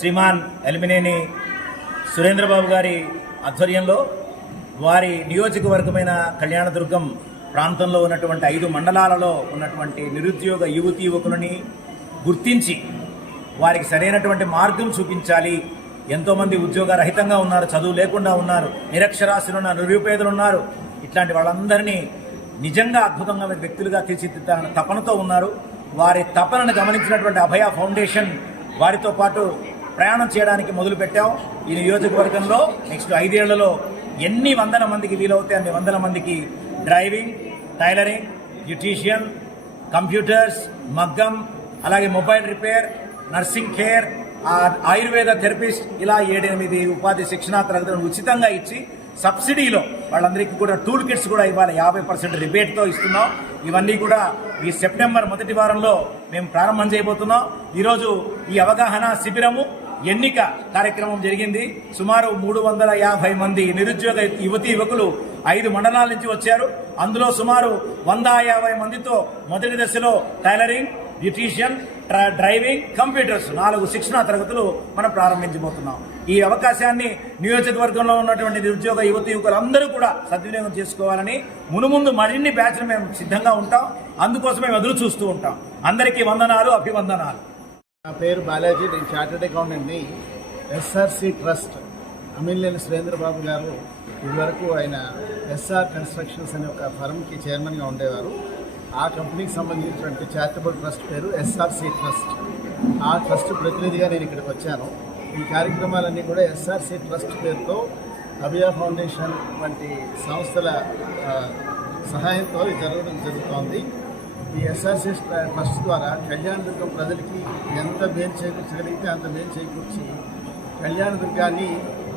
శ్రీమాన్ ఎలిమినేని సురేంద్రబాబు గారి ఆధ్వర్యంలో వారి నియోజకవర్గమైన కళ్యాణదుర్గం ప్రాంతంలో ఉన్నటువంటి ఐదు మండలాలలో ఉన్నటువంటి నిరుద్యోగ యువతి యువకులని గుర్తించి వారికి సరైనటువంటి మార్గం చూపించాలి. ఎంతోమంది ఉద్యోగ రహితంగా ఉన్నారు చదువు లేకుండా ఉన్నారు నిరక్షరాస్యులు ఉన్నారు నిరుపేదలు ఉన్నారు ఇట్లాంటి వాళ్ళందరినీ నిజంగా అద్భుతంగా వ్యక్తులుగా తీర్చిదిద్దాలన్న తపనతో ఉన్నారు. వారి తపనను గమనించినటువంటి అభయ ఫౌండేషన్ వారితో పాటు ప్రయాణం చేయడానికి మొదలు పెట్టాం ఈ నియోజకవర్గంలో నెక్స్ట్ ఐదేళ్ళలో ఎన్ని వందల మందికి వీలవుతాయి అన్ని వందల మందికి డ్రైవింగ్ టైలరింగ్ బ్యూటీషియన్ కంప్యూటర్స్ మగ్గం అలాగే mobile repair nursing care Ayurveda therapist ఇలా ఏడెనిమిది ఉపాధి శిక్షణా తరగతులను ఉచితంగా ఇచ్చి సబ్సిడీలో వాళ్ళందరికీ కూడా టూల్ కిట్స్ కూడా ఇవ్వాలి. యాభై పర్సెంట్ రిబేట్తో ఇస్తున్నాం. ఇవన్నీ కూడా ఈ సెప్టెంబర్ మొదటి వారంలో మేము ప్రారంభం చేయబోతున్నాం. ఈరోజు ఈ అవగాహన శిబిరము ఎన్నిక కార్యక్రమం జరిగింది. సుమారు మూడు వందల యాభై మంది నిరుద్యోగ యువతి యువకులు ఐదు మండలాల నుంచి వచ్చారు. అందులో సుమారు వంద యాభై మందితో మొదటి దశలో టైలరింగ్ బ్యూటీషియన్ డ్రైవింగ్ కంప్యూటర్స్ నాలుగు శిక్షణా తరగతులు మనం ప్రారంభించబోతున్నాం. ఈ అవకాశాన్ని నియోజకవర్గంలో ఉన్నటువంటి నిరుద్యోగ యువతి యువకులందరూ కూడా సద్వినియోగం చేసుకోవాలని మునుముందు మరిన్ని బ్యాచ్లు మేము సిద్ధంగా ఉంటాం. అందుకోసం మేము ఎదురు చూస్తూ ఉంటాం. అందరికీ వందనాలు అభివందనాలు. నా పేరు బాలాజీ. నేను చార్టెడ్ అకౌంటెంట్ని ఎస్ఆర్సి ట్రస్ట్ అమిలియన్ సురేంద్రబాబు గారు ఇదివరకు ఆయన ఎస్ఆర్ కన్స్ట్రక్షన్స్ అనే ఒక ఫర్మ్కి చైర్మన్గా ఉండేవారు. ఆ కంపెనీకి సంబంధించినటువంటి చారిటబుల్ ట్రస్ట్ పేరు ఎస్ఆర్సి ట్రస్ట్. ఆ ట్రస్ట్ ప్రతినిధిగా నేను ఇక్కడికి వచ్చాను. ఈ కార్యక్రమాలన్నీ కూడా ఎస్ఆర్సి ట్రస్ట్ పేరుతో అభియా ఫౌండేషన్ వంటి సంస్థల సహాయంతో ఇది జరగడం జరుగుతోంది. ఈ ఎస్ఆర్సీ ట్రస్ట్ ద్వారా కళ్యాణదుర్గం ప్రజలకి ఎంత మేలు చేకూర్చగలిగితే అంత మేలు చేకూర్చి కళ్యాణదుర్గాన్ని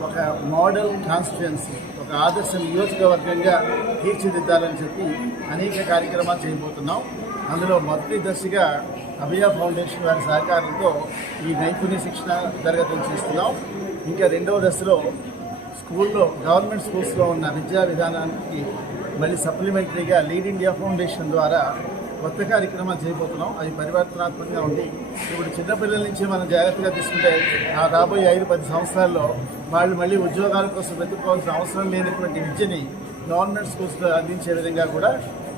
ఒక మోడల్ కాన్స్టిట్యుయెన్సీ ఒక ఆదర్శ నియోజకవర్గంగా తీర్చిదిద్దాలని చెప్పి అనేక కార్యక్రమాలు చేయబోతున్నాం. అందులో మొదటి దశగా అభయ ఫౌండేషన్ వారి సహకారంతో ఈ నైపుణ్య శిక్షణ తరగతులు చేస్తున్నాం. ఇంకా రెండవ దశలో స్కూల్లో గవర్నమెంట్ స్కూల్స్లో ఉన్న విద్యా విధానానికి మళ్ళీ సప్లిమెంటరీగా లీడ్ ఇండియా ఫౌండేషన్ ద్వారా కొత్త కార్యక్రమాలు చేయబోతున్నాం. అది పరివర్తనాత్మకంగా ఉంది ఇప్పుడు చిన్నపిల్లల నుంచి మనం జాగ్రత్తగా తీసుకుంటే ఆ రాబోయే ఐదు పది సంవత్సరాల్లో వాళ్ళు మళ్ళీ ఉద్యోగాల కోసం వెతుక్కోవాల్సిన అవసరం లేనటువంటి విద్యని గవర్నమెంట్ స్కూల్స్లో అందించే విధంగా కూడా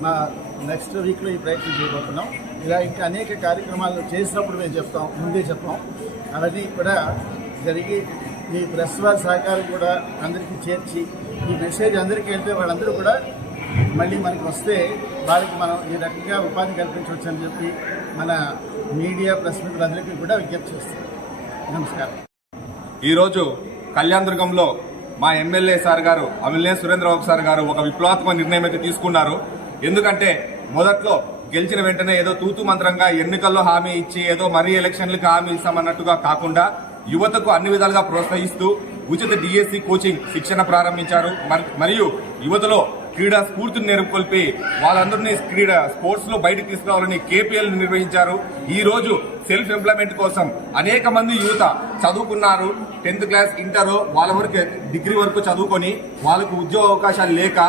మా నెక్స్ట్ వీక్లో ఈ ప్రయత్నం చేయబోతున్నాం. ఇలా ఇంకా అనేక కార్యక్రమాలు చేసినప్పుడు మేము చెప్తాం ముందే చెప్తాం. అవన్నీ కూడా జరిగి మీ ప్రెస్ వారి సహకారం కూడా అందరికీ చేర్చి ఈ మెసేజ్ అందరికీ వెళ్తే వాళ్ళందరూ కూడా మళ్ళీ మనకి వస్తే వాళ్ళకి మనం ఈ రకంగా ఉపాధి కల్పించవచ్చు అని చెప్పి మన మీడియా ప్రెస్ మిత్రులందరికీ కూడా విజ్ఞప్తి చేస్తాం నమస్కారం. ఈరోజు కళ్యాణదుర్గంలో మా ఎమ్మెల్యే సార్ గారు అమిలే సురేంద్రబాబు సార్ గారు ఒక విప్లవాత్మక నిర్ణయం అయితే తీసుకున్నారు. ఎందుకంటే మొదట్లో గెలిచిన వెంటనే ఏదో తూతు మంత్రంగా ఎన్నికల్లో హామీ ఇచ్చి ఏదో మరీ ఎలక్షన్లకు హామీ ఇస్తామన్నట్టుగా కాకుండా యువతకు అన్ని విధాలుగా ప్రోత్సహిస్తూ ఉచిత డిఎస్సి కోచింగ్ శిక్షణ ప్రారంభించారు. మరియు యువతలో క్రీడా స్ఫూర్తిని నెలకొల్పి వాళ్ళందరినీ క్రీడా స్పోర్ట్స్లో బయటకు తీసుకురావాలని కేపీఎల్ నిర్వహించారు. ఈ రోజు సెల్ఫ్ ఎంప్లాయ్మెంట్ కోసం అనేక మంది యువత చదువుకున్నారు. టెన్త్ క్లాస్ ఇంటర్ వాళ్ళ వరకు డిగ్రీ వరకు చదువుకొని వాళ్ళకు ఉద్యోగ అవకాశాలు లేక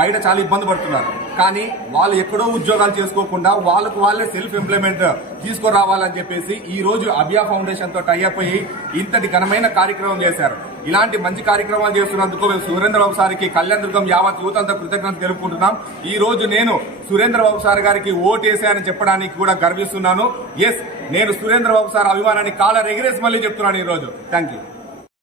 బయట చాలా ఇబ్బంది పడుతున్నారు. కానీ వాళ్ళు ఎక్కడో ఉద్యోగాలు చేసుకోకుండా వాళ్ళకు వాళ్ళే సెల్ఫ్ ఎంప్లాయ్మెంట్ తీసుకురావాలని చెప్పేసి ఈ రోజు అభియా ఫౌండేషన్తో టైఅప్ అయ్యి ఇంతటి ఘనమైన కార్యక్రమం చేశారు. ఇలాంటి మంచి కార్యక్రమాలు చేస్తున్నందుకు మేము సురేంద్రబాబు సార్కి కళ్యాణ దుర్గం యావత్ యువత అంతా కృతజ్ఞత తెలుపుకుంటున్నాం. ఈ రోజు నేను సురేంద్రబాబు సార్ గారికి ఓటేసాయని చెప్పడానికి కూడా గర్విస్తున్నాను. ఎస్ నేను సురేంద్రబాబు సార్ అభిమానాన్ని కాలర్ ఎగిరేసి మళ్ళీ చెప్తున్నాను ఈ రోజు. Thank you